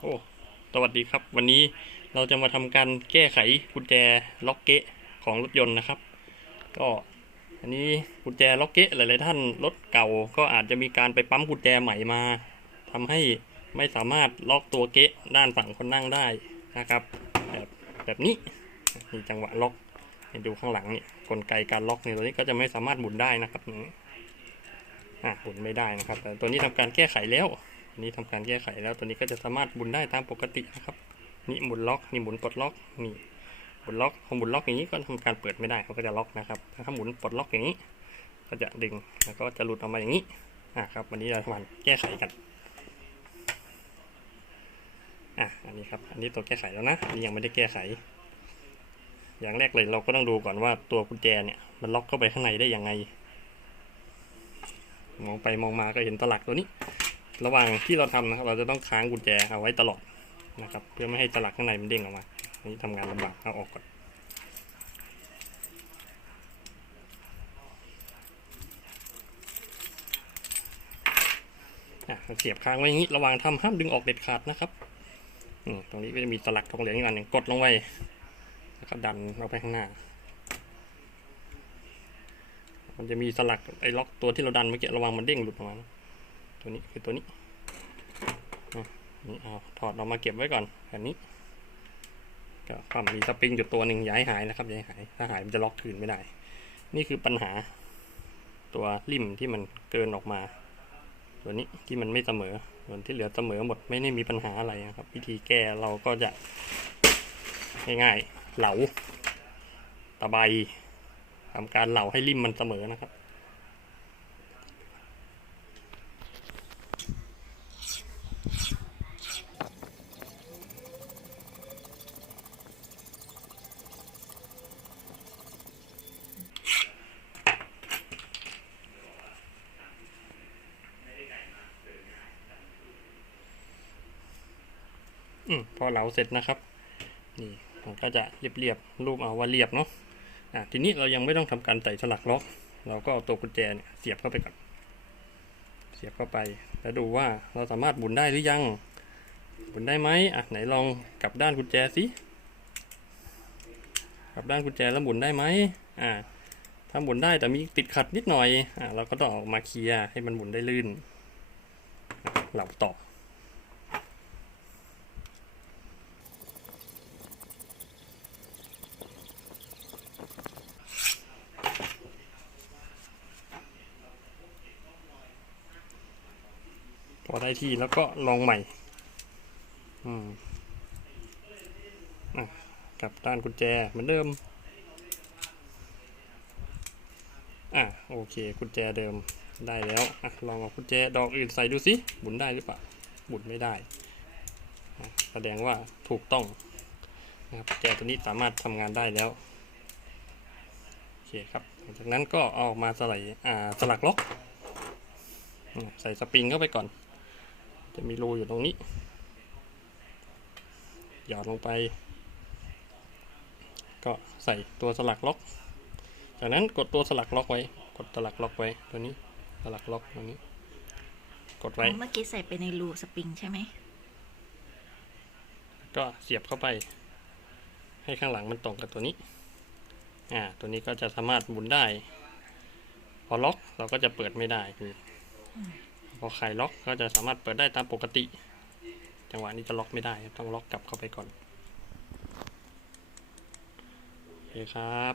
โอ้ สวัสดีครับ วันนี้เราจะมาทำการแก้ไขกุญแจล็อกเกะของรถยนต์นะครับ ก็อันนี้กุญแจล็อกเกะหลาย ๆ ท่านรถเก่าก็อาจจะมีการไปปั๊มกุญแจใหม่มาทำให้ไม่สามารถล็อกตัวเกะด้านฝั่งคนนั่งได้นะครับ แบบแบบนี้นี่จังหวะล็อกให้ดูข้างหลังนี่กลไกการล็อกในตัวนี้ก็จะไม่สามารถหมุนได้นะครับนี่อะหมุนไม่ได้นะครับ แต่ตัวนี้ทำการแก้ไขแล้ว อันนี้ทำการแก้ไขแล้วตัวนี้ก็จะสามารถหมุนได้ตามปกตินะครับ นี่หมุนล็อกนี่หมุนปลดล็อกนี่หมุนล็อกพอหมุนล็อกอย่างนี้ก็ทำการเปิดไม่ได้เขาก็จะล็อกนะครับถ้าหมุนปลดล็อกอย่างนี้ ก็จะดึงแล้วก็จะหลุดออกมาอย่างนี้อะครับวันนี้เราทำการแก้ไขกันอะอันนี้ครับอันนี้ตัวแก้ไขแล้วนะอันนี้ยังไม่ได้แก้ไข อย่างแรกเลยเราก็ต้องดูก่อนว่าตัวกุญแจเนี่ยมันล็อกเข้าไปข้างในได้ยังไง มองไปมองมาก็เห็นตลักตัวนี้ ระหว่างที่เราทำนะครับเราจะต้องค้างกุญแจเอาไว้ตลอดนะครับ เพื่อไม่ให้ตลักข้างในมันเด้งออกมาอันนี้ทำงานลำบากเอาออกก่อนอะเสียบค้างไว้อย่างนี้ระว่างทำห้ามดึงออกเด็ดขาดนะครับตรงนี้ก็จะมีตลักทองเหลืองอีกอันหนึ่งกดลงไว้แล้วก็ดันเอาไปข้างหน้า มันจะมีสลักไอ้ล็อกตัวที่เราดันเมื่อกี้ระวังมันเด้งหลุดออกมานะ ตัวนี้คือตัวนี้นี่เอาถอดออกมาเก็บไว้ก่อนแบบนี้ก็ความมีสปริงอยู่ตัวหนึ่งย้ายหายนะครับย้ายหายถ้าหายมันจะล็อกคืนไม่ได้ นี่คือปัญหา ตัวริมที่มันเกินออกมา ตัวนี้ที่มันไม่เสมอส่วนที่เหลือเสมอหมดไม่ได้มีปัญหาอะไรนะครับ วิธีแก้เราก็จะง่ายๆเหลาตะไบทำการเหลาให้ริมมันเสมอนะครับ อืมพอเหลาเสร็จนะครับนี่มันก็จะเรียบๆรูปเอาว่าเรียบเนาะอะทีนี้เรายังไม่ต้องทำการใส่สลักล็อก เราก็เอาตัวกุญแจเนี่ยเสียบเข้าไปก่อนเสียบเข้าไป แล้วดูว่าเราสามารถหมุนได้หรือยังหมุนได้ไหมอะไหนลองกลับด้านกุญแจสิกลับด้านกุญแจแล้วหมุนได้ไหมอ่าถ้าหมุนได้แต่มีติดขัดนิดหน่อยอะเราก็ต้องออกมาเคลียร์ให้มันหมุนได้ลื่นเหลาต่อ อได้ที่แล้วก็ลองใหม่ อืมกับด้านกุญแจเหมือนเดิม อะโอเคกุญแจเดิมได้แล้วอะลองเอากุญแจดอกอื่นใส่ดูสิหมุนได้หรือเปล่าหมุนไม่ได้ แสดงว่าถูกต้องนะครับกุญแจตัวนี้สามารถทำงานได้แล้ว โอเคครับ จากนั้นก็เอาอกมาสไลด์อ่าสลักล็อก ใส่สปริงเข้าไปก่อน จะมีรูอยู่ตรงนี้ หยอดลงไป ก็ใส่ตัวสลักล็อก จากนั้นกดตัวสลักล็อกไว้ กดสลักล็อกไว้ตัวนี้ สลักล็อกตรงนี้ กดไว้ เมื่อกี้ใส่ไปในรูสปริงใช่ไหม ก็เสียบเข้าไป ให้ข้างหลังมันตรงกับตัวนี้ อ่า ตัวนี้ก็จะสามารถหมุนได้ พอล็อกเราก็จะเปิดไม่ได้คืออ พอไขล็อกก็จะสามารถเปิดได้ตามปกติ จังหวะนี้จะล็อกไม่ได้ต้องล็อกกลับเข้าไปก่อนโอเคครับ